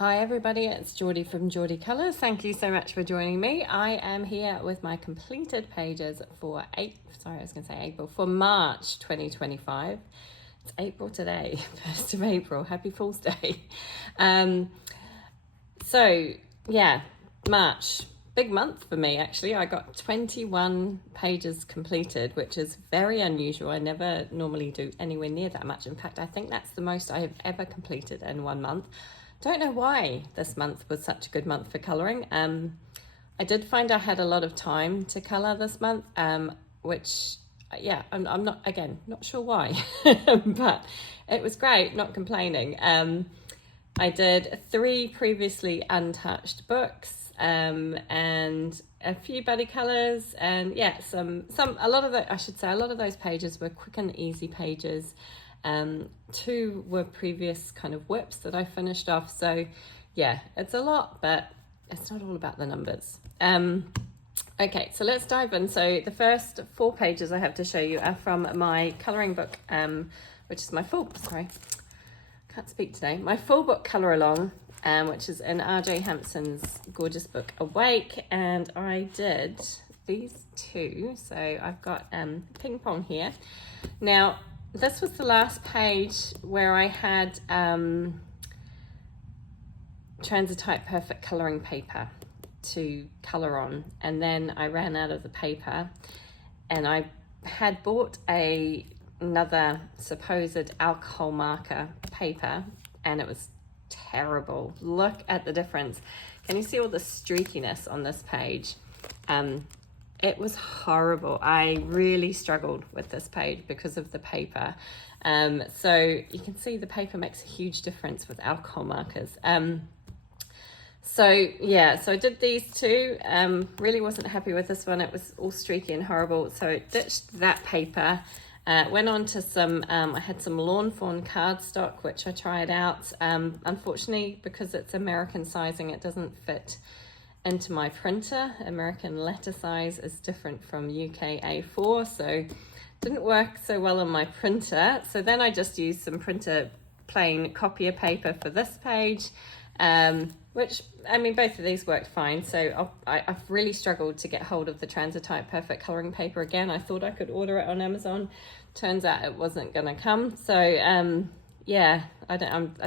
Hi everybody, it's Geordie from Geordie Colours. Thank you so much for joining me. I am here with my completed pages for March 2025. It's April today, 1st of April. Happy Fool's Day. March, big month for me actually. I got 21 pages completed, which is very unusual. I never normally do anywhere near that much. In fact, I think that's the most I have ever completed in 1 month. Don't know why this month was such a good month for colouring. I did find I had a lot of time to colour this month, which, I'm not sure why, but it was great, not complaining. I did 3 previously untouched books, and a few buddy colours, and a lot of those pages were quick and easy pages. 2 were previous kind of whips that I finished off. So yeah, it's a lot, but it's not all about the numbers. Okay, so let's dive in. So the first 4 pages I have to show you are from my colouring book, which is my full book colour along, which is in RJ Hampson's gorgeous book Awake. And I did these 2. So I've got ping pong here. Now, this was the last page where I had Transitotype Perfect colouring paper to colour on, and then I ran out of the paper, and I had bought another supposed alcohol marker paper, and it was terrible. Look at the difference. Can you see all the streakiness on this page? It was horrible. I really struggled with this page because of the paper. So you can see the paper makes a huge difference with alcohol markers. So I did these 2. Really wasn't happy with this one. It was all streaky and horrible. So I ditched that paper. Went on to some, I had some Lawn Fawn cardstock, which I tried out. Unfortunately, because it's American sizing, it doesn't fit into my printer. American letter size is different from UK A4, so didn't work so well on my printer. So then I just used some plain copier paper for this page, which, I mean, both of these worked fine. So I've really struggled to get hold of the Transitotype Perfect colouring paper again. I thought I could order it on Amazon. Turns out it wasn't gonna come. So I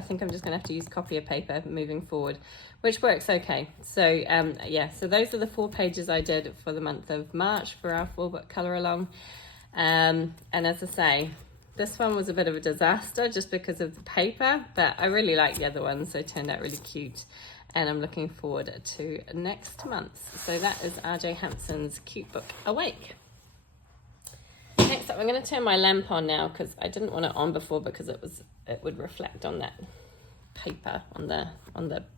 think I'm just gonna have to use copier paper moving forward, which works okay. So so those are the 4 pages I did for the month of March for our 4 book colour along. And as I say, this one was a bit of a disaster just because of the paper, but I really like the other ones, so it turned out really cute. And I'm looking forward to next month. So that is RJ Hampson's cute book Awake. Next up, I'm going to turn my lamp on now because I didn't want it on before because it would reflect on that paper on the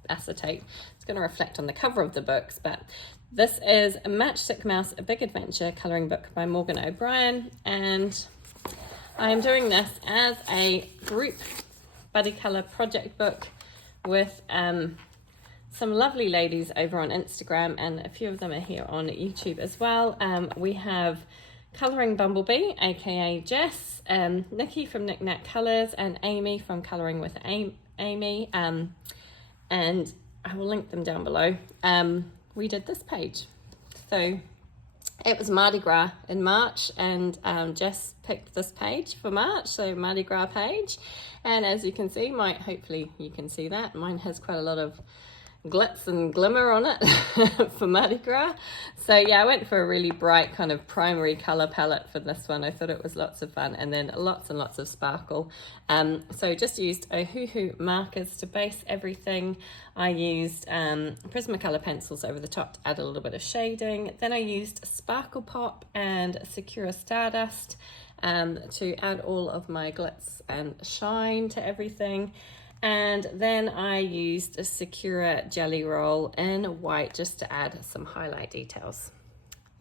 acetate. It's going to reflect on the cover of the books, but this is a Matchstick Mouse, A Big Adventure colouring book by Morgan O'Brien, and I am doing this as a group buddy colour project book with some lovely ladies over on Instagram, and a few of them are here on YouTube as well. We have Colouring Bumblebee, aka Jess, Nikki from Knick Knack Colours, and Amy from Colouring with Amy, and I will link them down below. We did this page, so it was Mardi Gras in March, and Jess picked this page for March, so Mardi Gras page, and as you can see, hopefully you can see that mine has quite a lot of glitz and glimmer on it for Mardi Gras. So yeah, I went for a really bright kind of primary color palette for this one. I thought it was lots of fun, and then lots and lots of sparkle. So just used Ohuhu markers to base everything. I used Prismacolor pencils over the top to add a little bit of shading. Then I used Sparkle Pop and Sakura Stardust to add all of my glitz and shine to everything. And then I used a Sakura Jelly Roll in white just to add some highlight details.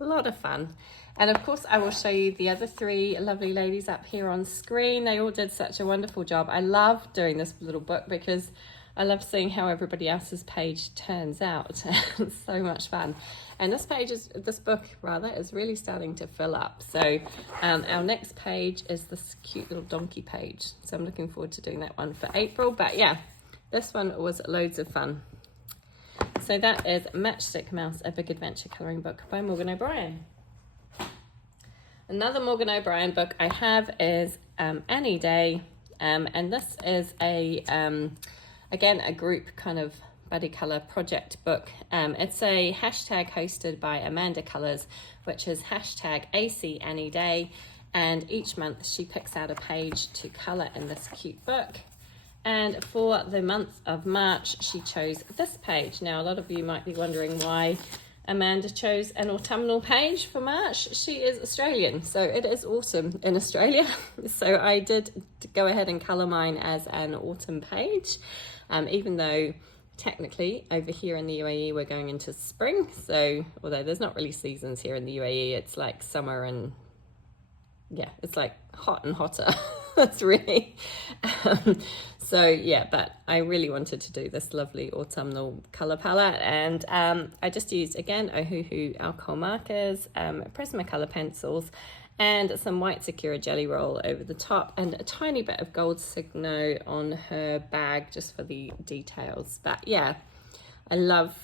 A lot of fun. And of course, I will show you the other 3 lovely ladies up here on screen. They all did such a wonderful job. I love doing this little book because I love seeing how everybody else's page turns out. It's so much fun. And this book is really starting to fill up. So our next page is this cute little donkey page. So I'm looking forward to doing that one for April. But yeah, this one was loads of fun. So that is Matchstick Mouse, A Big Adventure Colouring Book by Morgan O'Brien. Another Morgan O'Brien book I have is Any Day, and this is again a group kind of buddy colour project book. It's a hashtag hosted by Amanda Colours, which is hashtag AC Any Day, and each month she picks out a page to colour in this cute book. And for the month of March, she chose this page. Now, a lot of you might be wondering why Amanda chose an autumnal page for March. She is Australian, so it is autumn in Australia. So I did go ahead and colour mine as an autumn page, even though technically over here in the UAE we're going into spring. So although there's not really seasons here in the UAE, it's like summer and yeah, it's like hot and hotter. That's really so yeah, but I really wanted to do this lovely autumnal color palette, and I just used again Ohuhu alcohol markers, Prismacolor pencils, and some white Sakura jelly roll over the top, and a tiny bit of gold Signo on her bag just for the details. But yeah, I love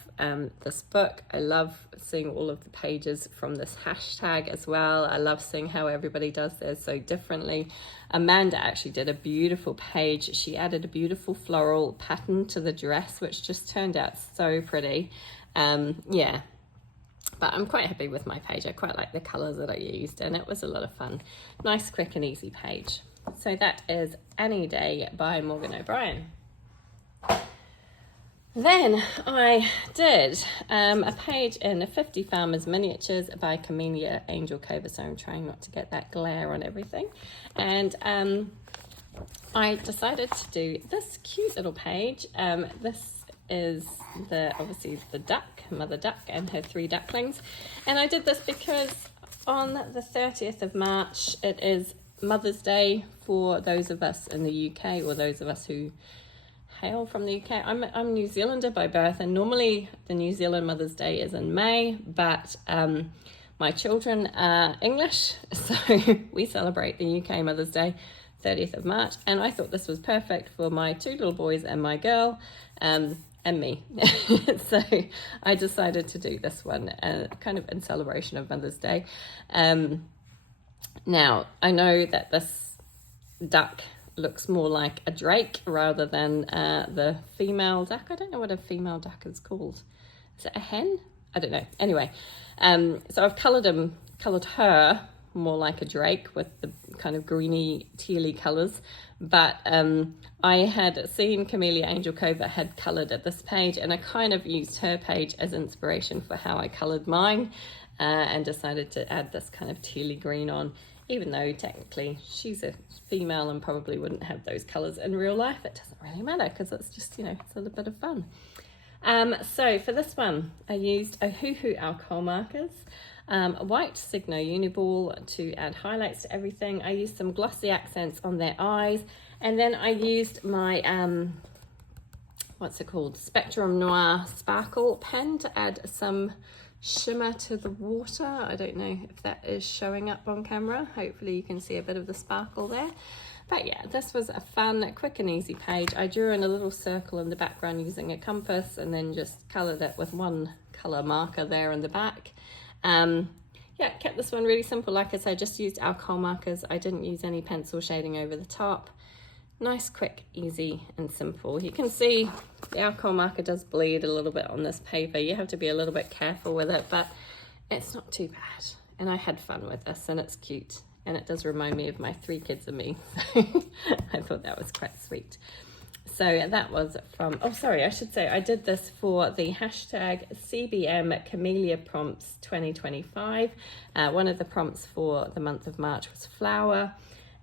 this book. I love seeing all of the pages from this hashtag as well. I love seeing how everybody does theirs so differently. Amanda actually did a beautiful page. She added a beautiful floral pattern to the dress, which just turned out so pretty. Yeah, but I'm quite happy with my page. I quite like the colours that I used, and it was a lot of fun. Nice, quick and easy page. So that is Any Day by Morgan O'Brien. Then I did a page in 50 Farmers Miniatures by Camellia Angel Cova, so I'm trying not to get that glare on everything. And I decided to do this cute little page. This is obviously the duck, Mother Duck, and her 3 ducklings. And I did this because on the 30th of March, it is Mother's Day for those of us in the UK, or those of us who hail from the UK. I'm a New Zealander by birth, and normally the New Zealand Mother's Day is in May, but my children are English, so we celebrate the UK Mother's Day 30th of March, and I thought this was perfect for my 2 little boys and my girl, and me. So I decided to do this one kind of in celebration of Mother's Day. Now, I know that this duck looks more like a drake rather than the female duck. I don't know what a female duck is called. Is it a hen? I don't know. Anyway, so I've coloured her more like a drake with the kind of greeny tealy colours, but I had seen Camellia Angel Cova had coloured at this page, and I kind of used her page as inspiration for how I coloured mine, and decided to add this kind of tealy green on. Even though technically she's a female and probably wouldn't have those colours in real life, it doesn't really matter because it's just, you know, it's a little bit of fun. So for this one, I used Ohuhu alcohol markers, white Signo Uniball to add highlights to everything. I used some glossy accents on their eyes, and then I used my, what's it called, Spectrum Noir Sparkle pen to add some shimmer to the water. I don't know if that is showing up on camera. Hopefully you can see a bit of the sparkle there. But yeah, this was a fun, quick and easy page. I drew in a little circle in the background using a compass, and then just coloured it with one colour marker there in the back. Yeah, kept this one really simple. Like I said, just used alcohol markers. I didn't use any pencil shading over the top. Nice, quick, easy and simple. You can see the alcohol marker does bleed a little bit on this paper. You have to be a little bit careful with it, but it's not too bad. And I had fun with this, and it's cute. And it does remind me of my 3 kids and me. So I thought that was quite sweet. So that was from, oh sorry, I should say I did this for the hashtag CBM Camellia Prompts 2025. One of the prompts for the month of March was flower.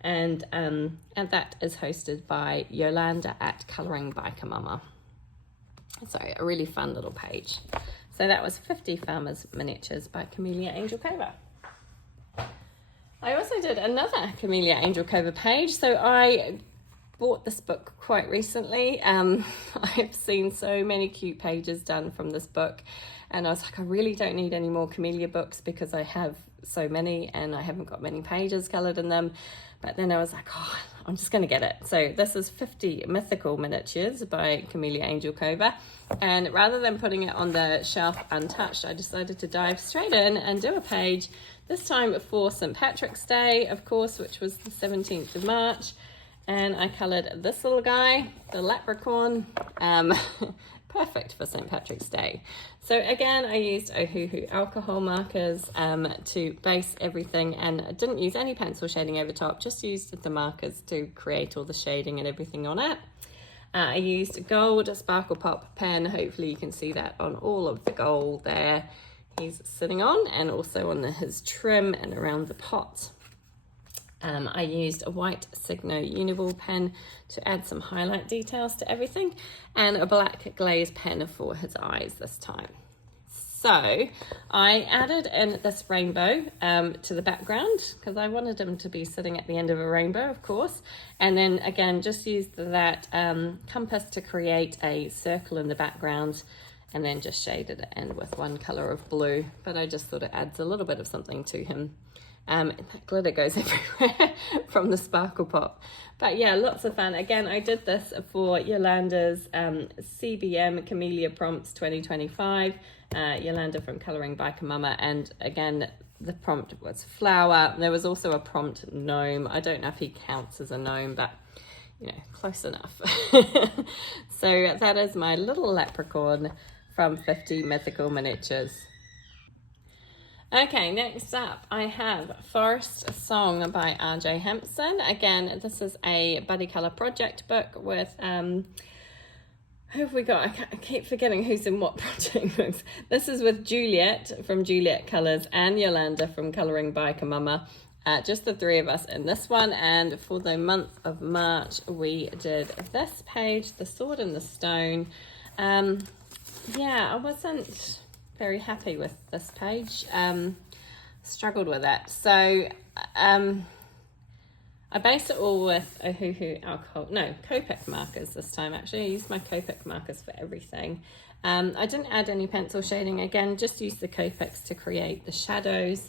And that is hosted by Yolanda at Colouring Biker Mama. So a really fun little page. So that was 50 Farmers Miniatures by Camellia Angel Cova. I also did another Camellia Angel Cova page. So I bought this book quite recently. I've seen so many cute pages done from this book, and I was like, I really don't need any more Camellia books because I have so many and I haven't got many pages coloured in them. But then I was like, oh, I'm just going to get it. So this is 50 Mythical Miniatures by Camellia Angel Cova. And rather than putting it on the shelf untouched, I decided to dive straight in and do a page, this time for St. Patrick's Day, of course, which was the 17th of March. And I coloured this little guy, the leprechaun, perfect for St. Patrick's Day. So again, I used Ohuhu alcohol markers to base everything, and I didn't use any pencil shading over top, just used the markers to create all the shading and everything on it. I used gold Sparkle Pop pen. Hopefully you can see that on all of the gold there he's sitting on, and also on his trim and around the pot. I used a white Signo Uniball pen to add some highlight details to everything, and a black glaze pen for his eyes this time. So I added in this rainbow to the background because I wanted him to be sitting at the end of a rainbow, of course. And then again, just used that compass to create a circle in the background, and then just shaded it in with one color of blue. But I just thought it adds a little bit of something to him. And that glitter goes everywhere from the Sparkle Pop. But yeah, lots of fun. Again, I did this for Yolanda's CBM Camellia Prompts 2025. Yolanda from Colouring by Kamama. And again, the prompt was flower. There was also a prompt gnome. I don't know if he counts as a gnome, but you know, close enough. So that is my little leprechaun from 50 Mythical Miniatures. Okay, next up I have Forest Song by R.J. Hampson. Again, this is a buddy colour project book with, who have we got? I keep forgetting who's in what project books. This is with Juliet from Juliet Colours and Yolanda from Colouring by Kamama. Just the three of us in this one. And for the month of March, we did this page, The Sword and the Stone. Yeah, I wasn't very happy with this page. Struggled with it. So I based it all with Ohuhu alcohol, no, Copic markers this time actually. I used my Copic markers for everything. I didn't add any pencil shading. Again, just used the Copics to create the shadows.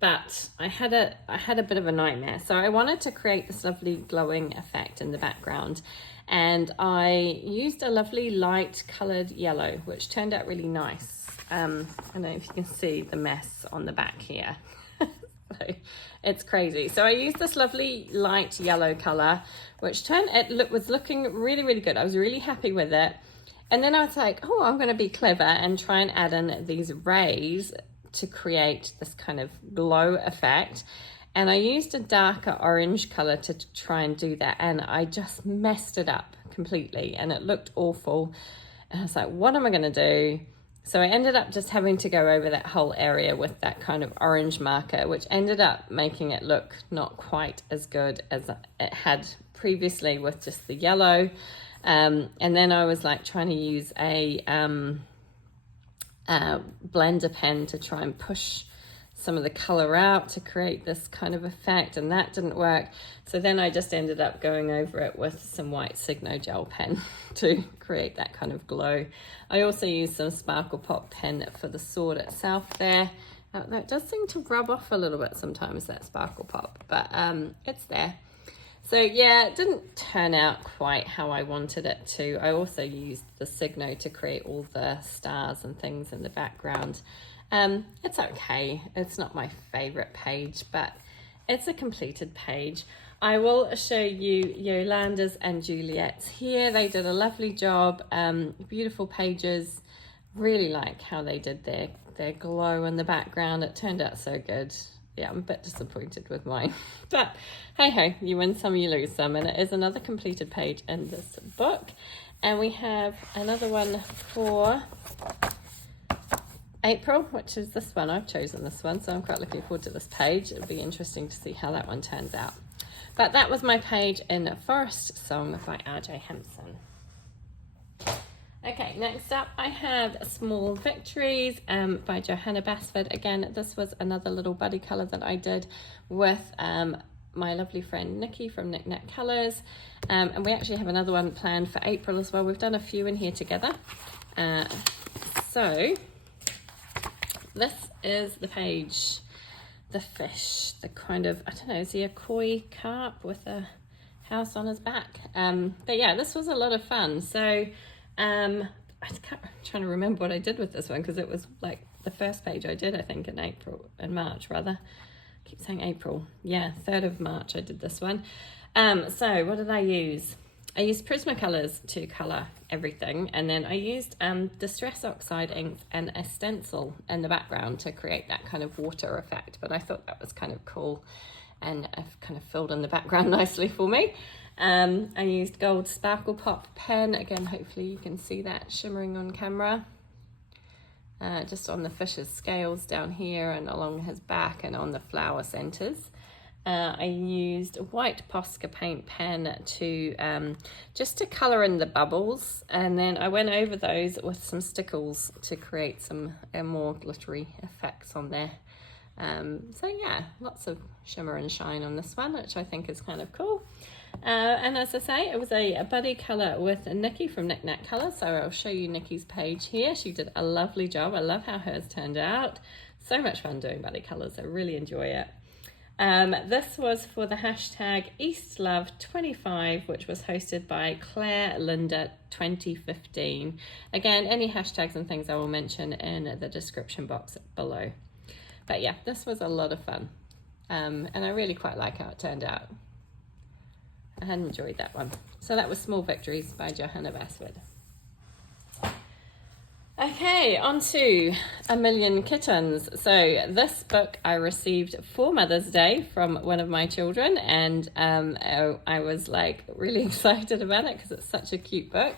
But I had a bit of a nightmare. So I wanted to create this lovely glowing effect in the background. And I used a lovely light coloured yellow, which turned out really nice. I don't know if you can see the mess on the back here. So it's crazy. So I used this lovely light yellow colour, which was looking really, really good. I was really happy with it. And then I was like, oh, I'm going to be clever and try and add in these rays to create this kind of glow effect. And I used a darker orange colour to try and do that, and I just messed it up completely and it looked awful. And I was like, what am I going to do? So I ended up just having to go over that whole area with that kind of orange marker, which ended up making it look not quite as good as it had previously with just the yellow. And then I was like trying to use a blender pen to try and push some of the color out to create this kind of effect, and that didn't work. So then I just ended up going over it with some white Signo gel pen to create that kind of glow. I also used some Sparkle Pop pen for the sword itself there. That does seem to rub off a little bit sometimes, that Sparkle Pop, but it's there. So yeah, it didn't turn out quite how I wanted it to. I also used the Signo to create all the stars and things in the background. It's okay. It's not my favorite page, but it's a completed page. I will show you Yolanda's and Juliet's here. They did a lovely job. Beautiful pages. Really like how they did their glow in the background. It turned out so good. Yeah, I'm a bit disappointed with mine, but hey ho, you win some, you lose some, and it is another completed page in this book. And we have another one for April, which is this one. I've chosen this one, so I'm quite looking forward to this page. It'll be interesting to see how that one turns out. But that was my page in Forest Song by R.J. Hampson. Okay, next up I have Small Victories by Johanna Basford. Again, this was another little buddy colour that I did with my lovely friend Nikki from Knick Knack Colours, and we actually have another one planned for April as well. We've done a few in here together. So this is the page, the fish, the kind of, I don't know, is he a koi carp with a house on his back? But yeah, this was a lot of fun. So I'm trying to remember what I did with this one, because it was like the first page I did, I think, in March rather. I keep saying April. Yeah, 3rd of March I did this one. So what did I use? I used Prismacolors to colour everything, and then I used Distress Oxide ink and a stencil in the background to create that kind of water effect, but I thought that was kind of cool, and I've kind of filled in the background nicely for me. I used Gold Sparkle Pop pen, again hopefully you can see that shimmering on camera, just on the fish's scales down here and along his back and on the flower centres. I used a white Posca paint pen to just to colour in the bubbles, and then I went over those with some stickles to create some more glittery effects on there. So yeah, lots of shimmer and shine on this one, which I think is kind of cool. And as I say, it was a buddy colour with Nikki from Knick Knack Colours, so I'll show you Nikki's page here. She did a lovely job. I love how hers turned out. So much fun doing buddy colours. I really enjoy it. This was for the hashtag EastLove25, which was hosted by Claire Linda 2015. Again, any hashtags and things I will mention in the description box below. But yeah, this was a lot of fun, and I really quite like how it turned out. I had enjoyed that one. So that was Small Victories by Johanna Baswood. Okay, on to A Million Kittens. So this book I received for Mother's Day from one of my children, and I was like really excited about it because it's such a cute book.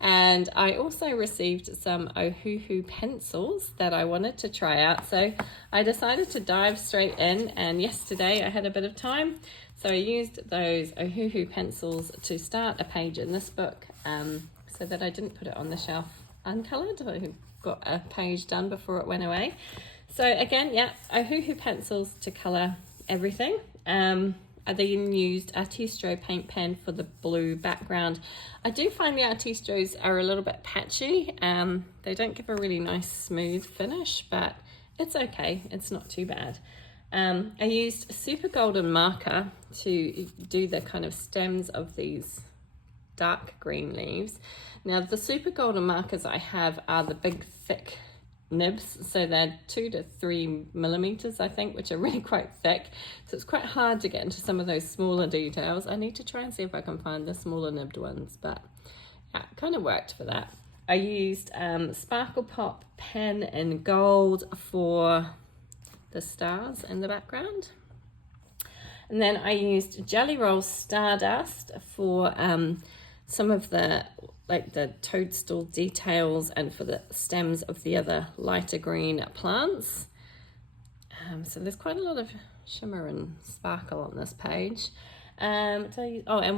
And I also received some Ohuhu pencils that I wanted to try out. So I decided to dive straight in, and yesterday I had a bit of time. So I used those Ohuhu pencils to start a page in this book, so that I didn't put it on the shelf uncoloured. I got a page done before it went away. So again, yeah, Ohuhu pencils to colour everything. I then used Artistro paint pen for the blue background. I do find the Artistros are a little bit patchy. They don't give a really nice smooth finish, but it's okay. It's not too bad. I used Super Golden marker to do the kind of stems of these dark green leaves. Now the Super Golden markers I have are the big thick nibs, so they're 2 to 3 millimeters I think, which are really quite thick, so it's quite hard to get into some of those smaller details. I need to try and see if I can find the smaller nibbed ones, but yeah, it kind of worked for that. I used Sparkle Pop pen in gold for the stars in the background, and then I used Jelly Roll Stardust for some of the toadstool details and for the stems of the other lighter green plants. So there's quite a lot of shimmer and sparkle on this page. And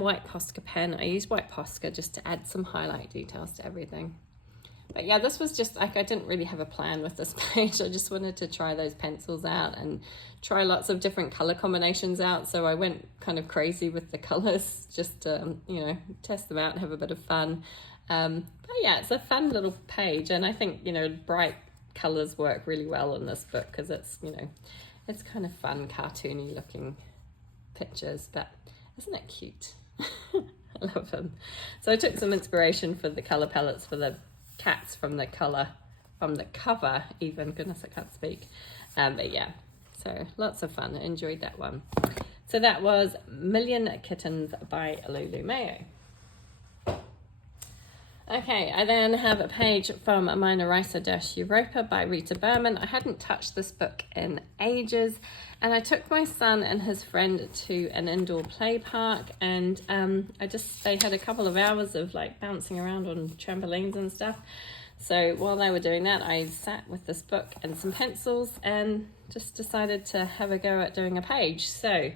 white Posca pen. I used white Posca just to add some highlight details to everything. But yeah, this was just like, I didn't really have a plan with this page. I just wanted to try those pencils out and try lots of different color combinations out. So I went kind of crazy with the colors just to, test them out and have a bit of fun. But yeah, it's a fun little page. And I think, bright colors work really well in this book because it's, it's kind of fun, cartoony looking pictures, but isn't it cute? I love them. So I took some inspiration for the color palettes for the cats from the cover even. Goodness, I can't speak. But yeah, so lots of fun. I enjoyed that one. So that was Million Kittens by Lulu Mayo. Okay, I then have a page from My Nerissa Europa by Rita Berman. I hadn't touched this book in ages, and I took my son and his friend to an indoor play park, and they had a couple of hours of like bouncing around on trampolines and stuff. So while they were doing that, I sat with this book and some pencils and just decided to have a go at doing a page. So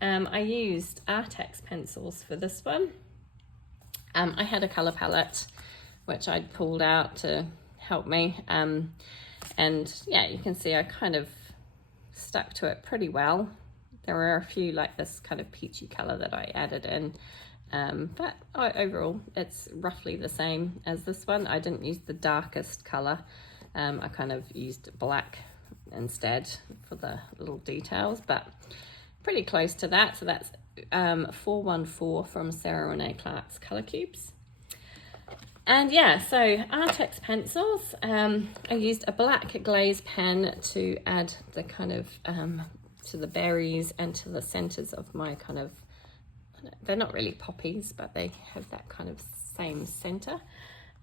I used Artex pencils for this one. I had a colour palette which I'd pulled out to help me, and yeah, you can see I kind of stuck to it pretty well. There are a few like this kind of peachy color that I added in, but overall it's roughly the same as this one. I didn't use the darkest color. I kind of used black instead for the little details, but pretty close to that. So that's 414 from Sarah Renee Clark's Color Cubes. And yeah, so Artex pencils. I used a black glaze pen to add the kind of to the berries and to the centers of my kind of, they're not really poppies, but they have that kind of same center.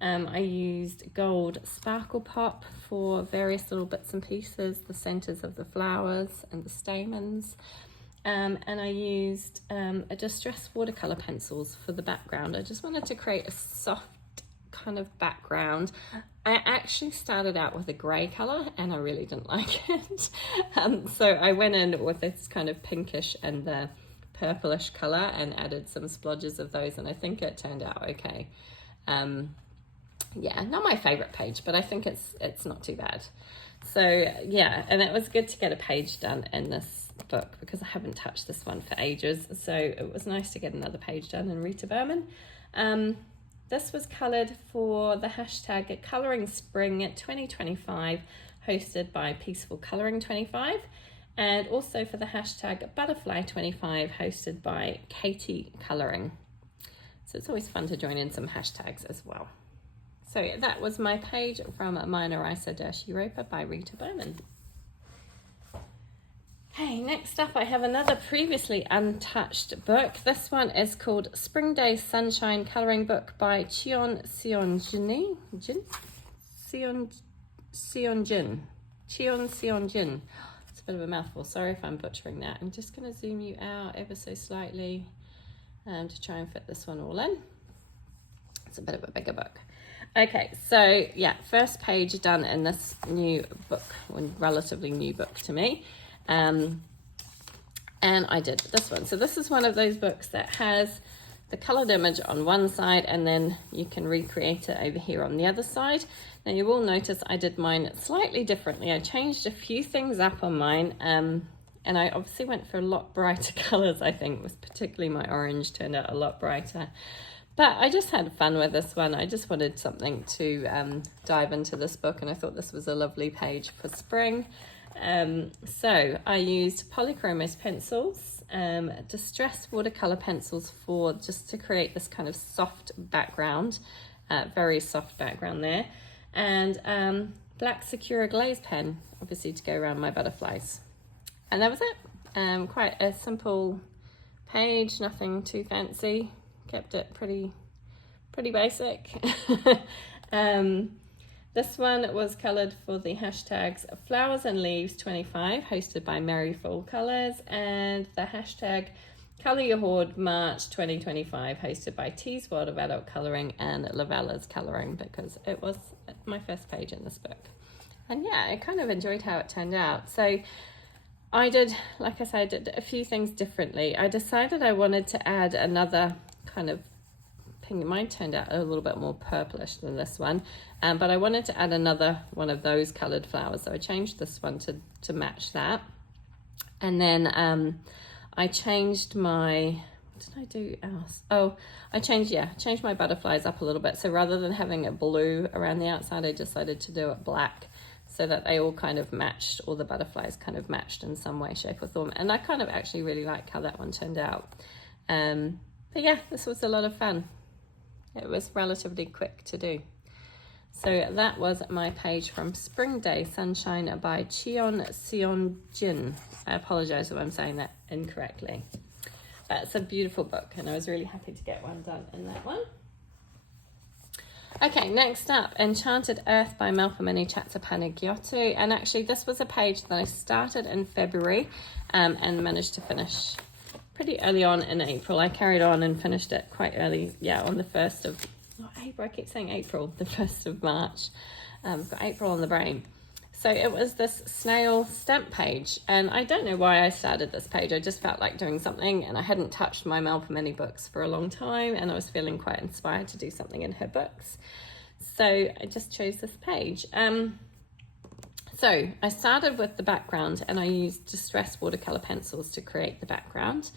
I used gold sparkle pop for various little bits and pieces, the centers of the flowers and the stamens. And I used a distress watercolor pencils for the background. I just wanted to create a soft kind of background. I actually started out with a grey color and I really didn't like it. So I went in with this kind of pinkish and the purplish color and added some splodges of those, and I think it turned out okay. Yeah, not my favorite page, but I think it's not too bad. So yeah, and it was good to get a page done in this book because I haven't touched this one for ages. So it was nice to get another page done in Rita Berman. This was coloured for the hashtag Colouring Spring 2025, hosted by Peaceful Colouring 25, and also for the hashtag Butterfly 25, hosted by Katie Colouring. So it's always fun to join in some hashtags as well. So that was my page from Minor Isa Europa by Rita Berman. Okay, next up I have another previously untouched book. This one is called Spring Day Sunshine Colouring Book by Cheon Seonjin. It's a bit of a mouthful, sorry if I'm butchering that. I'm just going to zoom you out ever so slightly to try and fit this one all in. It's a bit of a bigger book. Okay, so yeah, first page done in this new book, relatively new book to me. And I did this one. So this is one of those books that has the colored image on one side and then you can recreate it over here on the other side. Now you will notice I did mine slightly differently. I changed a few things up on mine, and I obviously went for a lot brighter colors. I think was particularly my orange turned out a lot brighter. But I just had fun with this one. I just wanted something to dive into this book, and I thought this was a lovely page for spring. So I used polychromos pencils, distress watercolor pencils for just to create this kind of soft background, very soft background there, and black Sakura glaze pen, obviously to go around my butterflies. And that was it. Quite a simple page, nothing too fancy. Kept it pretty basic. This one was coloured for the hashtags Flowers and Leaves 25, hosted by Mary Full Colours, and the hashtag Colour Your Hoard March 2025, hosted by T's World of Adult Colouring and Lavella's Colouring, because it was my first page in this book. And yeah, I kind of enjoyed how it turned out. So I did, like I said, I did a few things differently. I decided I wanted to add another kind of pink. Mine turned out a little bit more purplish than this one, but I wanted to add another one of those colored flowers, so I changed this one to match that. And then I changed my, what did I do else? Oh, I changed my butterflies up a little bit. So rather than having it blue around the outside, I decided to do it black, so that they all kind of matched, all the butterflies kind of matched in some way, shape or form. And I kind of actually really like how that one turned out. But yeah, this was a lot of fun. It was relatively quick to do. So that was my page from Spring Day Sunshine by Cheon Seonjin. I apologize if I'm saying that incorrectly. It's a beautiful book, and I was really happy to get one done in that one. Okay, next up, Enchanted Earth by Melpomene Chattopadhyay. And actually this was a page that I started in February and managed to finish pretty early on in April. I carried on and finished it quite early, on the 1st of, April, I keep saying April, the 1st of March. I've got April on the brain. So it was this snail stamp page, and I don't know why I started this page. I just felt like doing something, and I hadn't touched my Melpomene books for a long time, and I was feeling quite inspired to do something in her books. So I just chose this page. So I started with the background and I used distressed watercolor pencils to create the background.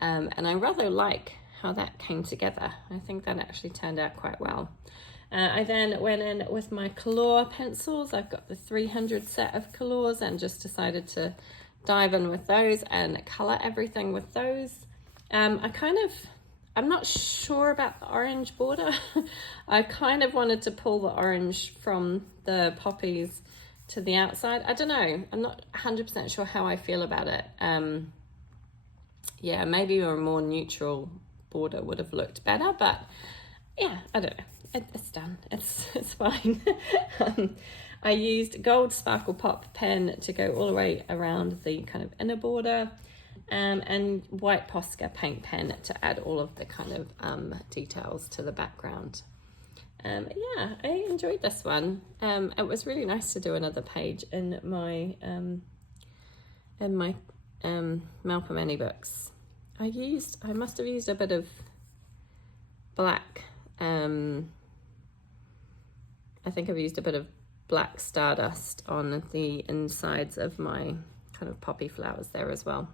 And I rather like how that came together. I think that actually turned out quite well. I then went in with my Color pencils. I've got the 300 set of Colors and just decided to dive in with those and color everything with those. I'm not sure about the orange border. I kind of wanted to pull the orange from the poppies to the outside. I don't know. I'm not 100% sure how I feel about it. Yeah, maybe a more neutral border would have looked better, but yeah, I don't know. It's done. It's fine. I used gold Sparkle Pop pen to go all the way around the kind of inner border, and white Posca paint pen to add all of the kind of details to the background. Yeah, I enjoyed this one. It was really nice to do another page in my Malcolm Any books. I must have used a bit of black. I think I've used a bit of black Stardust on the insides of my kind of poppy flowers there as well,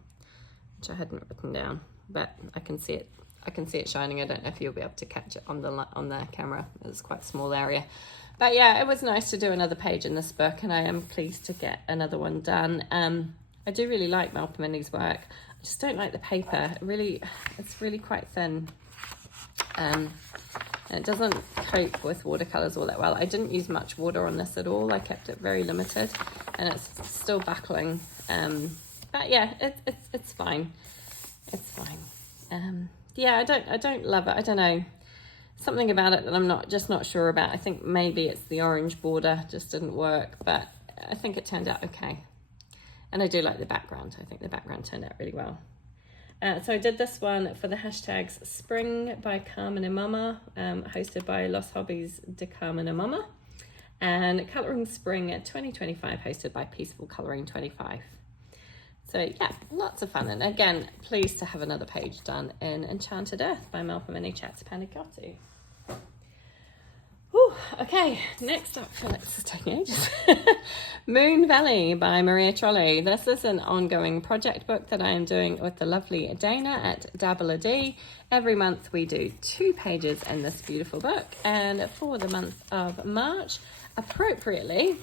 which I hadn't written down, but I can see it. I can see it shining. I don't know if you'll be able to catch it on the camera. It's quite a small area, but yeah, it was nice to do another page in this book, and I am pleased to get another one done. I do really like Malcolm Any's work. I just don't like the paper. It's really quite thin. And it doesn't cope with watercolors all that well. I didn't use much water on this at all. I kept it very limited, and it's still buckling. But yeah, it's fine. It's fine. Yeah, I don't love it. I don't know, something about it that I'm not sure about. I think maybe it's the orange border just didn't work, but I think it turned out okay. And I do like the background. I think the background turned out really well. So I did this one for the hashtags Spring by Carmen and Mama, hosted by Los Hobbies de Carmen and Mama, and Colouring Spring 2025, hosted by Peaceful Colouring 25. So yeah, lots of fun. And again, pleased to have another page done in Enchanted Earth by Malcolm Any Chatspanicotti. Okay, next up, this is taking ages. Moon Valley by Maria Trolley. This is an ongoing project book that I am doing with the lovely Dana at Dabble D. Every month we do 2 pages in this beautiful book, and for the month of March, appropriately,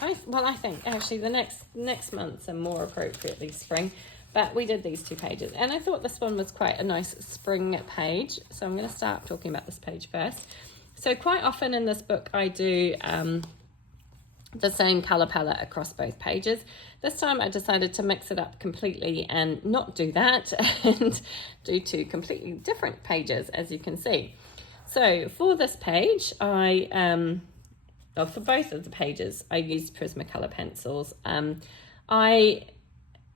I think actually the next month's are more appropriately spring, but we did these 2 pages, and I thought this one was quite a nice spring page, so I'm going to start talking about this page first. So quite often in this book I do the same colour palette across both pages. This time I decided to mix it up completely and not do that and do 2 completely different pages, as you can see. So for this page, for both of the pages, I used Prismacolor pencils. I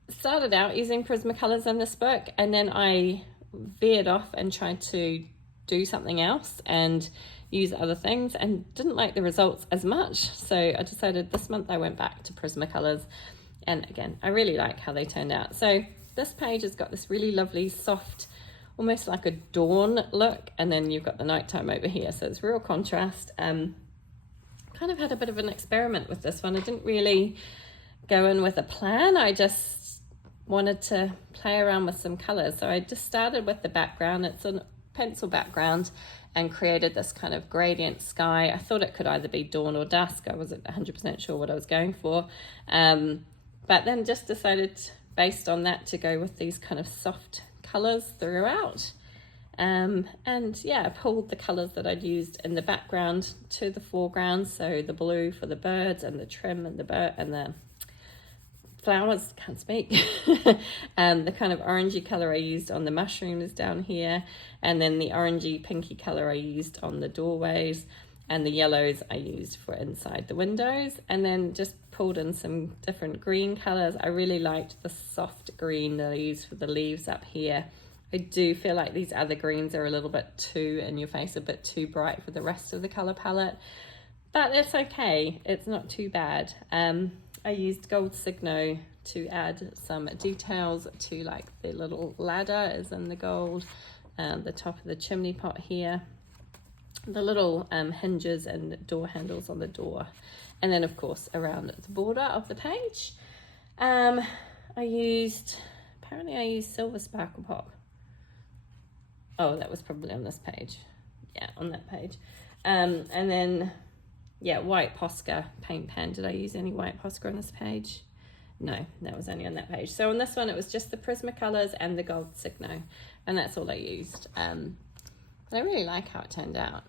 started out using Prismacolors in this book, and then I veered off and tried to do something else and use other things and didn't like the results as much. So I decided this month I went back to Prismacolors, and again, I really like how they turned out. So this page has got this really lovely soft, almost like a dawn look, and then you've got the nighttime over here, so it's real contrast. Kind of had a bit of an experiment with this one. I didn't really go in with a plan. I just wanted to play around with some colors. So I just started with the background. It's a pencil background, and created this kind of gradient sky. I thought it could either be dawn or dusk. I wasn't 100% sure what I was going for. But then just decided, based on that, to go with these kind of soft colors throughout. And yeah, I pulled the colors that I'd used in the background to the foreground. So the blue for the birds, and the trim and the flowers, can't speak. The kind of orangey color I used on the mushrooms down here, and then the orangey pinky color I used on the doorways, and the yellows I used for inside the windows, and then just pulled in some different green colors. I really liked the soft green that I used for the leaves up here. I do feel like these other greens are a little bit too in your face, a bit too bright for the rest of the color palette, but it's okay, it's not too bad. I used gold Signo to add some details to, like, the little ladder is in the gold, the top of the chimney pot here. the little hinges and door handles on the door. And then of course around the border of the page. Apparently I used Silver Sparkle Pop. Oh, that was probably on this page. Yeah, on that page. And then, yeah, white Posca paint pen. Did I use any white Posca on this page? No, that was only on that page. So on this one, it was just the Prismacolors and the Gold Signo. And that's all I used. But I really like how it turned out.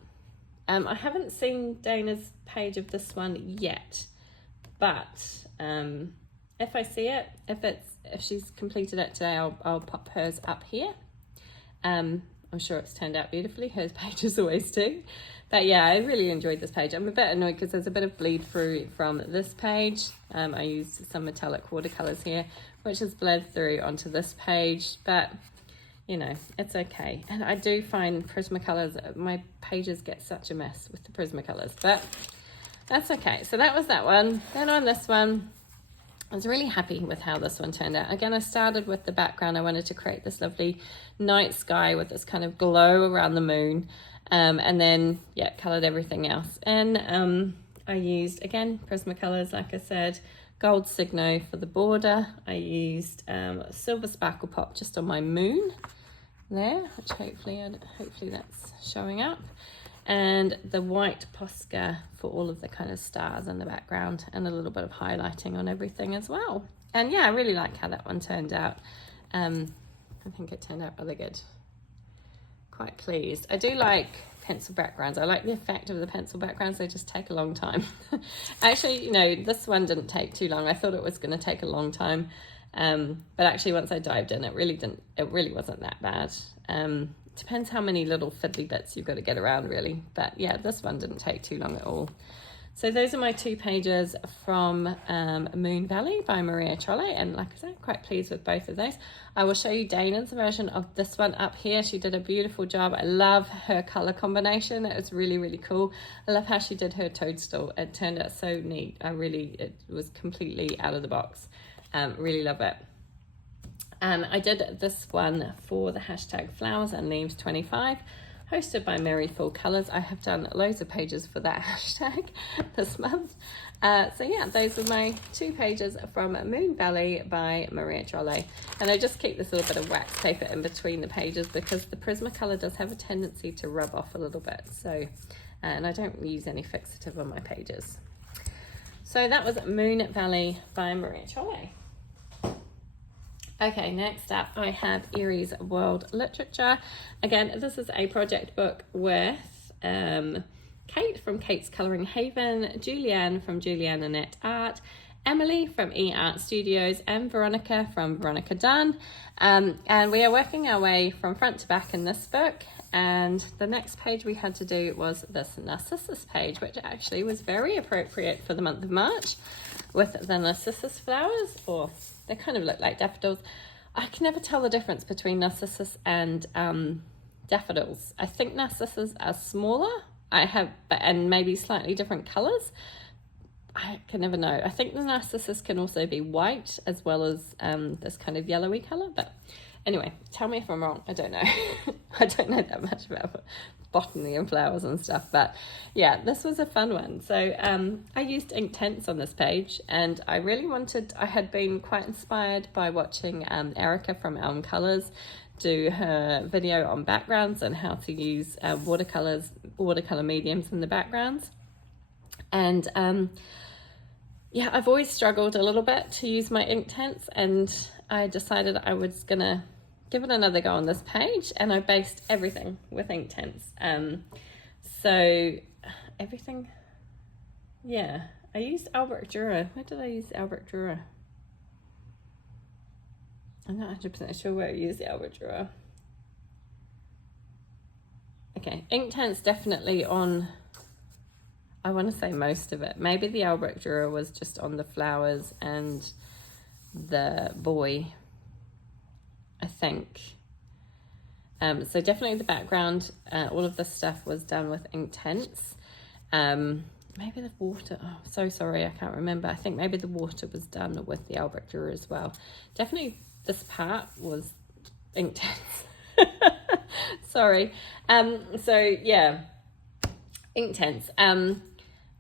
I haven't seen Dana's page of this one yet. But if I see it, if she's completed it today, I'll pop hers up here. I'm sure it's turned out beautifully. Hers pages always do. But yeah, I really enjoyed this page. I'm a bit annoyed because there's a bit of bleed through from this page. I used some metallic watercolors here, which has bled through onto this page, but you know, it's okay. And I do find Prismacolors, my pages get such a mess with the Prismacolors, but that's okay. So that was that one. Then on this one, I was really happy with how this one turned out. Again, I started with the background. I wanted to create this lovely night sky with this kind of glow around the moon. And then, yeah, colored everything else. And I used, again, Prismacolors, like I said, Gold Signo for the border. I used Silver Sparkle Pop just on my moon there, which hopefully that's showing up. And the white Posca for all of the kind of stars in the background and a little bit of highlighting on everything as well. And yeah, I really like how that one turned out. I think it turned out really good. Quite pleased. I do like pencil backgrounds. I like the effect of the pencil backgrounds. They just take a long time. Actually, you know, this one didn't take too long. I thought it was going to take a long time. But actually once I dived in, it really wasn't that bad. Depends how many little fiddly bits you've got to get around really, but yeah, this one didn't take too long at all. So those are my 2 pages from Moon Valley by Maria Trolle, and like I said, quite pleased with both of those. I will show you Dana's version of this one up here. She did a beautiful job. I love her color combination. It was really, really cool. I love how she did her toadstool. It turned out so neat. It was completely out of the box. Really love it. I did this one for the hashtag Flowers and Leaves 25, hosted by Merry Full Colours. I have done loads of pages for that hashtag this month. So yeah, those are my 2 pages from Moon Valley by Maria Trolle. And I just keep this little bit of wax paper in between the pages because the Prismacolor does have a tendency to rub off a little bit. So, and I don't use any fixative on my pages. So that was Moon Valley by Maria Trolle. Okay, next up I have Aries World Literature. Again, this is a project book with Kate from Kate's Colouring Haven, Julianne from Julianne Annette Art, Emily from eArt Studios, and Veronica from Veronica Dunn. And we are working our way from front to back in this book. And the next page we had to do was this Narcissus page, which actually was very appropriate for the month of March with the Narcissus flowers, or they kind of look like daffodils. I can never tell the difference between Narcissus and daffodils. I think Narcissus are smaller. And maybe slightly different colours. I can never know. I think the Narcissus can also be white as well as this kind of yellowy colour. But anyway, tell me if I'm wrong. I don't know. I don't know that much about botany and flowers and stuff. But yeah, this was a fun one. So I used Inktense on this page, and I had been quite inspired by watching Erica from Elm Colours do her video on backgrounds and how to use watercolor mediums in the backgrounds. And yeah, I've always struggled a little bit to use my Inktense, and I decided I was gonna give it another go on this page, and I based everything with Inktense. So everything, yeah, I used Albrecht Dürer. Where did I use Albrecht Dürer? I'm not 100% sure where I used the Albrecht Dürer. Okay, Inktense definitely on, I want to say most of it. Maybe the Albrecht Dürer was just on the flowers and the boy, I think. So definitely the background, all of this stuff was done with Inktense. Maybe the water, oh, so sorry, I can't remember. I think maybe the water was done with the Albrecht Dürer as well. Definitely this part was Inktense. Sorry. So yeah, Inktense.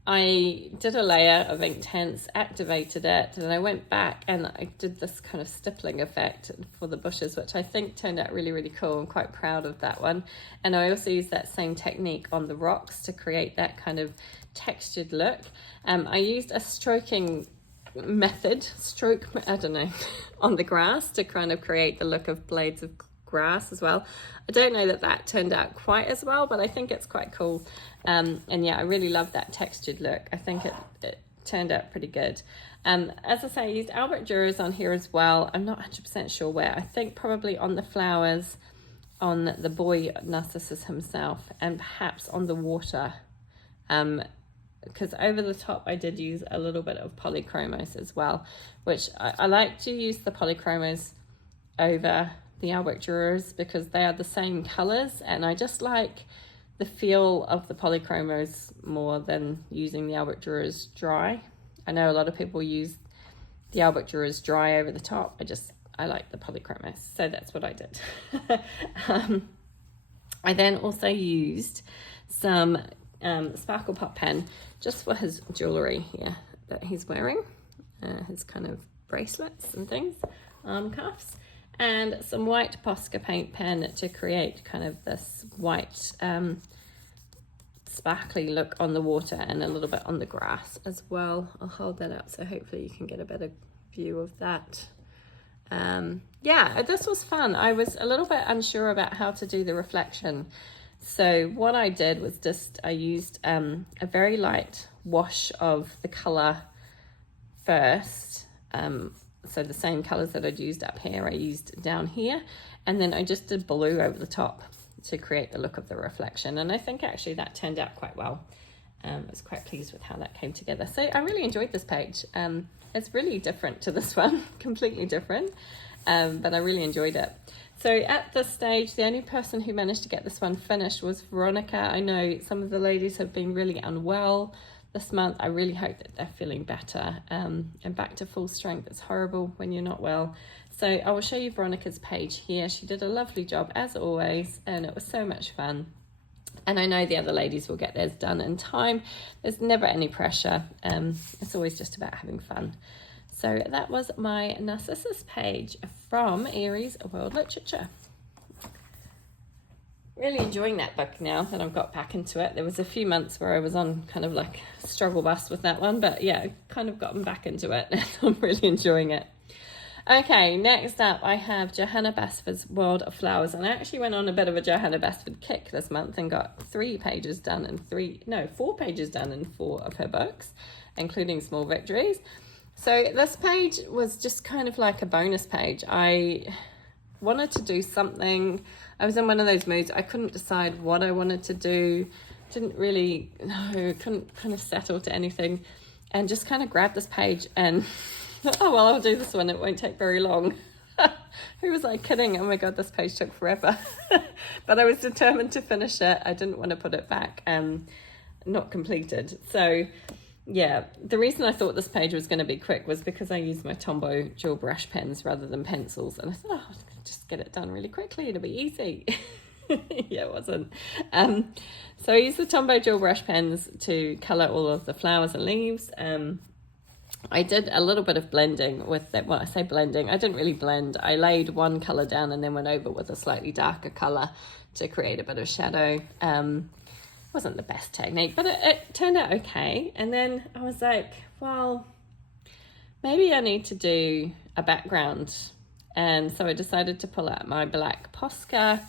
I did a layer of Inktense, activated it, and I went back and I did this kind of stippling effect for the bushes, which I think turned out really, really cool. I'm quite proud of that one. And I also used that same technique on the rocks to create that kind of textured look. I used a stroking method, I don't know, on the grass to kind of create the look of blades of grass as well. I don't know that turned out quite as well, but I think it's quite cool. And yeah, I really love that textured look. I think it turned out pretty good. As I say, I used Albert Durers on here as well. I'm not 100% sure where. I think probably on the flowers, on the boy Narcissus himself, and perhaps on the water. Because over the top I did use a little bit of polychromos as well, which I like to use the polychromos over the Albert Durers because they are the same colors, and I just like the feel of the polychromos more than using the Albert Durers dry. I know a lot of people use the Albert Durers dry over the top. I like the polychromos, so that's what I did. I then also used some Sparkle Pop pen just for his jewellery here that he's wearing, his kind of bracelets and things, arm cuffs, and some white Posca paint pen to create kind of this white sparkly look on the water and a little bit on the grass as well. I'll hold that up so hopefully you can get a better view of that. Yeah, this was fun. I was a little bit unsure about how to do the reflection. So what I did was I used a very light wash of the colour first. So the same colours that I'd used up here, I used down here. And then I just did blue over the top to create the look of the reflection. And I think actually that turned out quite well. I was quite pleased with how that came together. So I really enjoyed this page. It's really different to this one, completely different. But I really enjoyed it. So at this stage, the only person who managed to get this one finished was Veronica. I know some of the ladies have been really unwell this month. I really hope that they're feeling better and back to full strength. It's horrible when you're not well. So I will show you Veronica's page here. She did a lovely job as always, and it was so much fun. And I know the other ladies will get theirs done in time. There's never any pressure. It's always just about having fun. So that was my Narcissus page from Aries World Literature. Really enjoying that book now that I've got back into it. There was a few months where I was on kind of like a struggle bus with that one, but yeah, I kind of gotten back into it and I'm really enjoying it. Okay, next up I have Johanna Basford's World of Flowers, and I actually went on a bit of a Johanna Basford kick this month and got 4 pages done in 4 of her books, including Small Victories. So this page was just kind of like a bonus page. I wanted to do something. I was in one of those moods. I couldn't decide what I wanted to do. Couldn't kind of settle to anything, and just kind of grabbed this page and oh well, I'll do this one. It won't take very long. Who was I kidding? Oh my God, this page took forever. But I was determined to finish it. I didn't want to put it back not completed. So yeah, the reason I thought this page was going to be quick was because I used my Tombow dual brush pens rather than pencils, and I thought, oh, I'll just get it done really quickly, it'll be easy. Yeah, it wasn't. So I used the Tombow dual brush pens to colour all of the flowers and leaves. I did a little bit of blending with that. Well, I say blending, I didn't really blend. I laid one colour down and then went over with a slightly darker colour to create a bit of shadow. Wasn't the best technique, but it turned out okay. And then I was like, well, maybe I need to do a background. And so I decided to pull out my black Posca.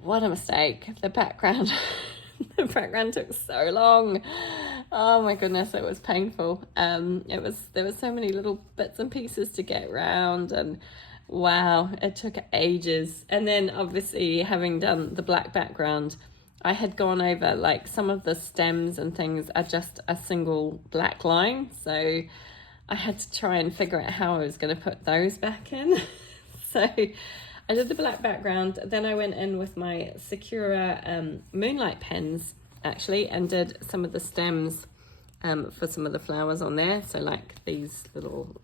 What a mistake. The background took so long. Oh my goodness, it was painful. There was so many little bits and pieces to get around, and wow, it took ages. And then obviously having done the black background, I had gone over like some of the stems and things are just a single black line. So I had to try and figure out how I was going to put those back in. So I did the black background. Then I went in with my Sakura Moonlight pens actually and did some of the stems for some of the flowers on there. So like these little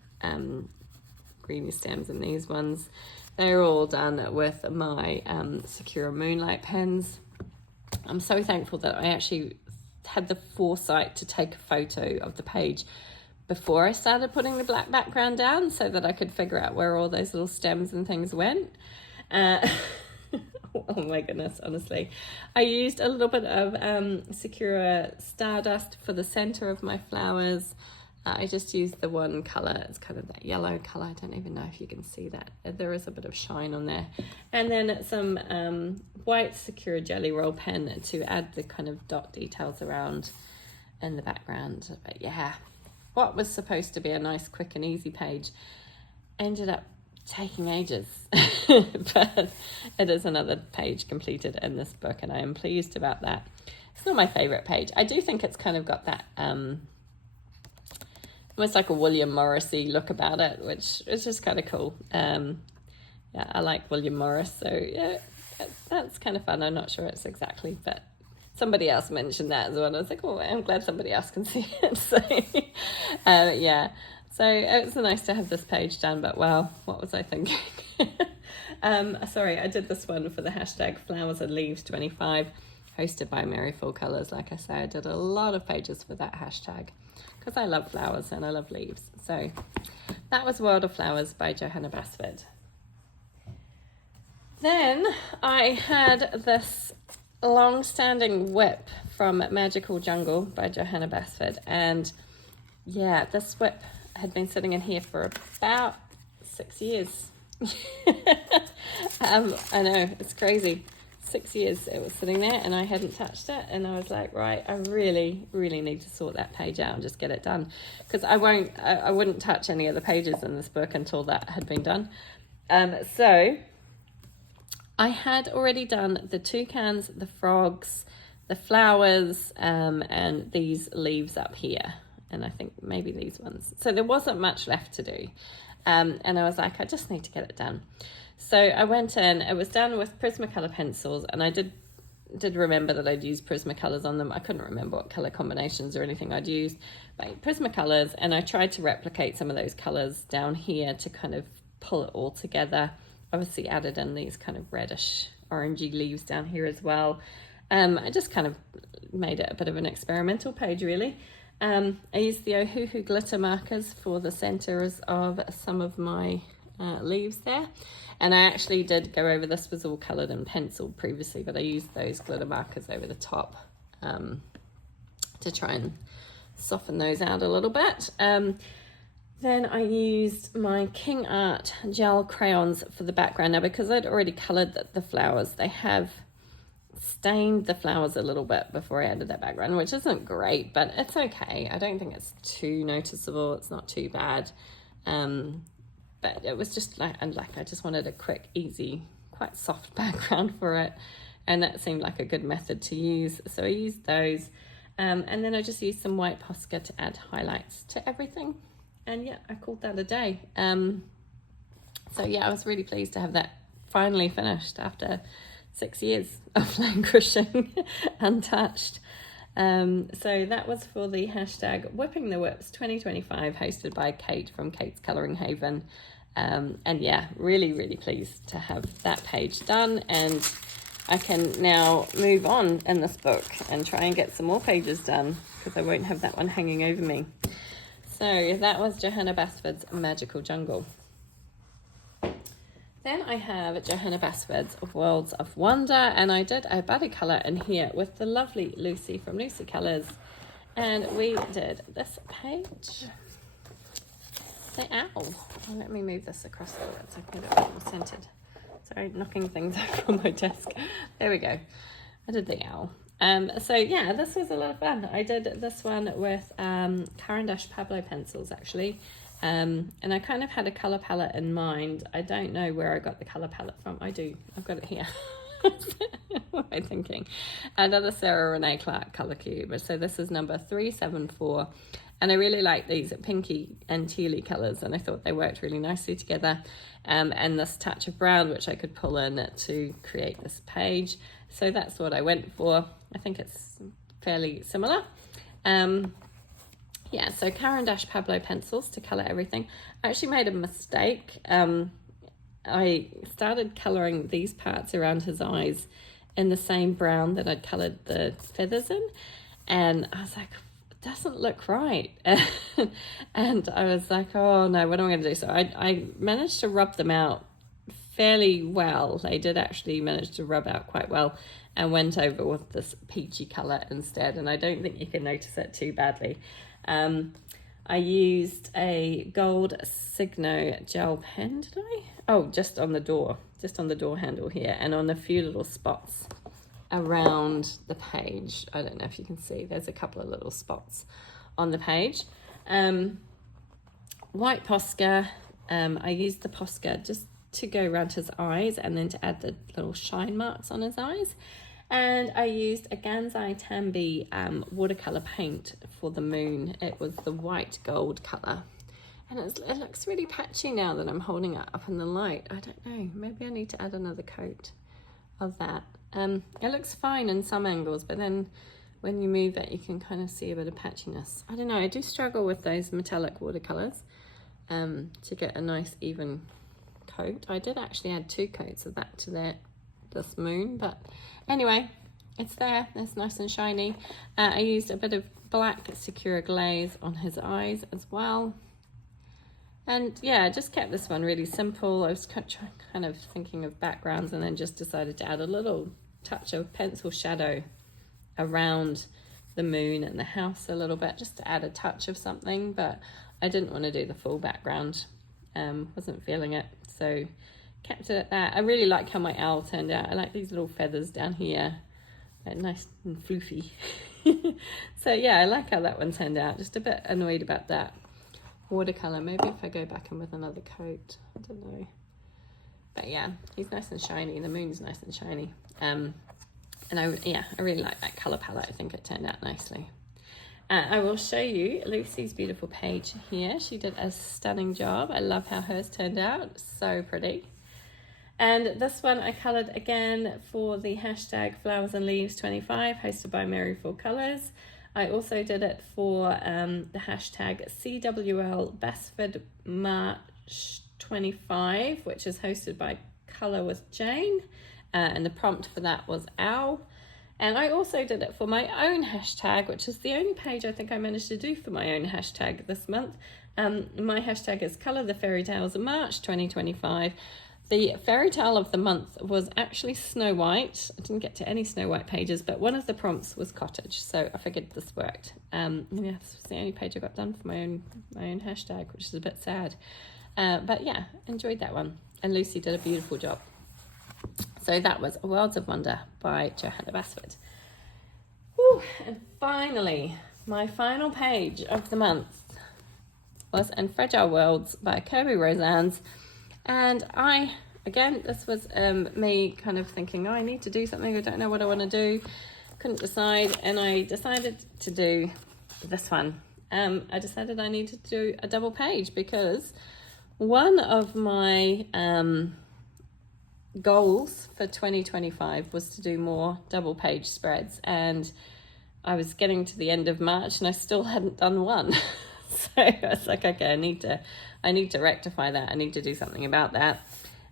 greeny stems and these ones, they're all done with my Sakura Moonlight pens. I'm so thankful that I actually had the foresight to take a photo of the page before I started putting the black background down, so that I could figure out where all those little stems and things went. Oh my goodness, honestly. I used a little bit of Sakura Stardust for the center of my flowers. I just used the one color. It's kind of that yellow color. I don't even know if you can see that. There is a bit of shine on there. And then some white Sakura Jelly Roll pen to add the kind of dot details around in the background. But yeah, what was supposed to be a nice, quick and easy page ended up taking ages. But it is another page completed in this book, and I am pleased about that. It's not my favorite page. I do think it's kind of got that almost like a William Morrissey look about it, which is just kind of cool. Yeah, I like William Morris, so yeah, that's kind of fun. I'm not sure it's exactly, but somebody else mentioned that as well. I was like, oh, I'm glad somebody else can see it. So yeah, so it's nice to have this page done, but wow, what was I thinking? Sorry, I did this one for the hashtag Flowers and Leaves 25, hosted by Mary Full Colours. Like I say, I did a lot of pages for that hashtag because I love flowers and I love leaves. So that was World of Flowers by Johanna Basford. Then I had this long-standing whip from Magical Jungle by Johanna Basford, and yeah, this whip had been sitting in here for about 6 years. I know, it's crazy. 6 years it was sitting there and I hadn't touched it, and I was like, right, I really need to sort that page out and just get it done, because I wouldn't touch any of the pages in this book until that had been done. So I had already done the toucans, the frogs, the flowers, and these leaves up here, and I think maybe these ones. So there wasn't much left to do, and I was like, I just need to get it done. So I went in, it was done with Prismacolor pencils, and I did remember that I'd used Prismacolors on them. I couldn't remember what color combinations or anything I'd used, but Prismacolors, and I tried to replicate some of those colors down here to kind of pull it all together. Obviously added in these kind of reddish orangey leaves down here as well. I just kind of made it a bit of an experimental page, really. I used the Ohuhu glitter markers for the centers of some of my leaves there, and I actually did go over, this was all colored in pencil previously, but I used those glitter markers over the top to try and soften those out a little bit. Then I used my King Art gel crayons for the background. Now, because I'd already coloured the flowers, they have stained the flowers a little bit before I added that background, which isn't great, but it's okay. I don't think it's too noticeable. It's not too bad. But it was just like I just wanted a quick, easy, quite soft background for it. And that seemed like a good method to use. So I used those. And then I just used some white Posca to add highlights to everything. And yeah, I called that a day. So yeah, I was really pleased to have that finally finished after 6 years of languishing untouched. So that was for the hashtag Whipping the Whips 2025, hosted by Kate from Kate's Colouring Haven. And yeah, really pleased to have that page done, and I can now move on in this book and try and get some more pages done, because I won't have that one hanging over me. So that was Johanna Basford's Magical Jungle. Then I have Johanna Basford's Worlds of Wonder, and I did a buddy colour in here with the lovely Lucy from Lucy Colours, and we did this page. The owl. Oh, let me move this across a little bit so I can get it a bit more centred. Sorry, knocking things over on my desk. There we go. I did the owl. So yeah, this was a lot of fun. I did this one with Caran d'Ache Pablo pencils, actually. And I kind of had a colour palette in mind. I don't know where I got the colour palette from. I do. I've got it here. What am I thinking? Another Sarah Renee Clark colour cube. So this is number 374. And I really like these pinky and tealy colours, and I thought they worked really nicely together. And this touch of brown, which I could pull in to create this page. So that's what I went for. I think it's fairly similar. Yeah, so Caran d'Ache Pablo pencils to colour everything. I actually made a mistake. I started colouring these parts around his eyes in the same brown that I'd coloured the feathers in, and I was like, it doesn't look right. And I was like, oh no, what am I going to do? So I managed to rub them out fairly well. They did actually manage to rub out quite well, and went over with this peachy colour instead, and I don't think you can notice it too badly. I used a gold Signo gel pen, did I? Oh, just on the door handle here, and on a few little spots around the page. I don't know if you can see, there's a couple of little spots on the page. White Posca, I used the Posca just to go around his eyes and then to add the little shine marks on his eyes. And I used a Gansai Tambi watercolor paint for the moon. It was the white gold color, and it looks really patchy now that I'm holding it up in the light. I don't know, maybe I need to add another coat of that. It looks fine in some angles, but then when you move it, you can kind of see a bit of patchiness. I don't know, I do struggle with those metallic watercolors to get a nice even coat. I did actually add 2 coats of that to this moon, but anyway, it's there, it's nice and shiny. I used a bit of black Sakura glaze on his eyes as well. And yeah, I just kept this one really simple. I was kind of thinking of backgrounds, and then just decided to add a little touch of pencil shadow around the moon and the house a little bit, just to add a touch of something, but I didn't want to do the full background. Wasn't feeling it, so kept it at that. I really like how my owl turned out. I like these little feathers down here. They're nice and floofy. So yeah, I like how that one turned out. Just a bit annoyed about that watercolor. Maybe if I go back in with another coat, I don't know. But yeah, he's nice and shiny. The moon's nice and shiny. And I really like that color palette. I think it turned out nicely. I will show you Lucy's beautiful page here. She did a stunning job. I love how hers turned out. So pretty. And this one I coloured again for the hashtag Flowers and Leaves 25, hosted by Mary Four Colours. I also did it for the hashtag CWL Basford March 25, which is hosted by Colour with Jane. And the prompt for that was owl. And I also did it for my own hashtag, which is the only page I think I managed to do for my own hashtag this month. My hashtag is Colour the Fairy Tales of March 2025. The fairy tale of the month was actually Snow White. I didn't get to any Snow White pages, but one of the prompts was cottage, so I figured this worked. Yeah, this was the only page I got done for my own hashtag, which is a bit sad. But yeah, enjoyed that one. And Lucy did a beautiful job. So that was Worlds of Wonder by Johanna Basford. Whew. And finally, my final page of the month was In Fragile Worlds by Kirby Rosannes. And this was me kind of thinking, I need to do something. I don't know what I want to do. Couldn't decide. And I decided to do this one. I decided I needed to do a double page because one of my goals for 2025 was to do more double page spreads, and I was getting to the end of March and I still hadn't done one. So I was like, okay, I need to rectify that. I need to do something about that.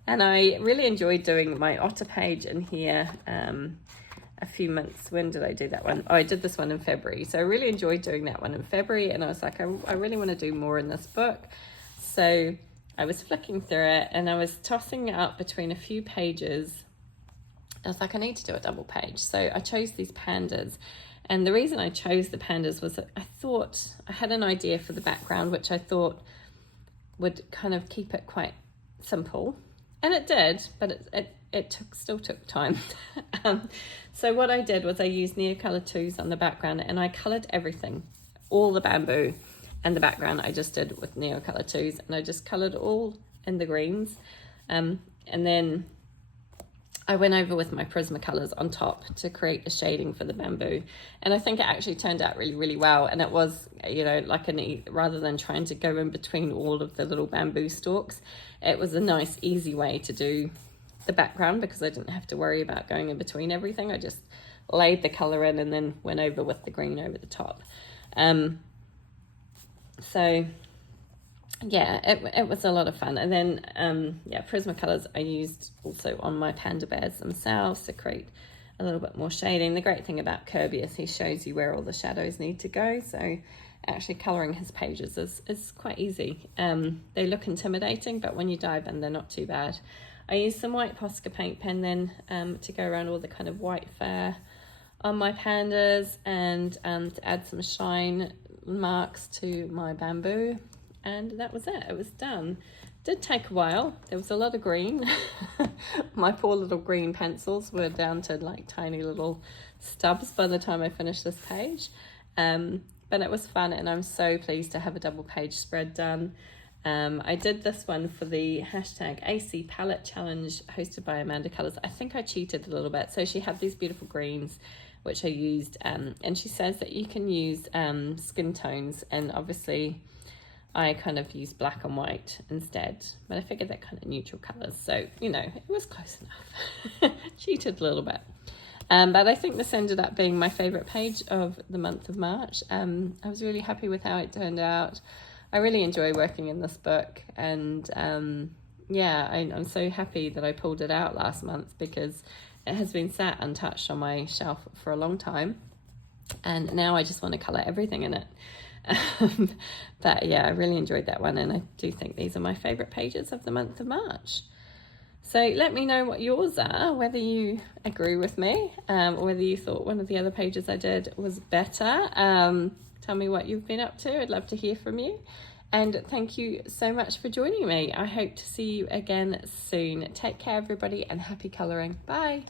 And I really enjoyed doing my otter page in here a few months. When did I do that one? Oh, I did this one in February. So I really enjoyed doing that one in February, and I was like, I really want to do more in this book. So I was flicking through it and I was tossing it up between a few pages. I was like, I need to do a double page. So I chose these pandas. And the reason I chose the pandas was that I thought I had an idea for the background, which I thought would kind of keep it quite simple. And it did, but it still took time. So what I did was I used Neocolor 2s on the background, and I coloured everything, all the bamboo and the background I just did with Neocolor 2s, and I just coloured all in the greens. And then I went over with my Prismacolors on top to create a shading for the bamboo. And I think it actually turned out really, really well. And it was, you know, like rather than trying to go in between all of the little bamboo stalks, it was a nice, easy way to do the background because I didn't have to worry about going in between everything. I just laid the colour in and then went over with the green over the top. So yeah, it was a lot of fun. And then Prismacolors I used also on my panda bears themselves to create a little bit more shading. The great thing about Kirby is he shows you where all the shadows need to go, so actually colouring his pages is quite easy. They look intimidating, but when you dive in, they're not too bad. I used some white Posca paint pen then to go around all the kind of white fur on my pandas, and to add some shine marks to my bamboo, and that was it. It was done. Did take a while. There was a lot of green. My poor little green pencils were down to like tiny little stubs by the time I finished this page, but it was fun, and I'm so pleased to have a double page spread done. I did this one for the hashtag AC Palette Challenge hosted by Amanda Colours. I think I cheated a little bit. So she had these beautiful greens, which I used, and she says that you can use skin tones, and obviously I kind of used black and white instead, but I figured that kind of neutral colours. So, you know, it was close enough. Cheated a little bit. But I think this ended up being my favourite page of the month of March. I was really happy with how it turned out. I really enjoy working in this book, and yeah, I'm so happy that I pulled it out last month, because it has been sat untouched on my shelf for a long time, and now I just want to colour everything in it. But yeah, I really enjoyed that one, and I do think these are my favourite pages of the month of March. So let me know what yours are, whether you agree with me, or whether you thought one of the other pages I did was better. Tell me what you've been up to. I'd love to hear from you. And thank you so much for joining me. I hope to see you again soon. Take care, everybody, and happy colouring. Bye.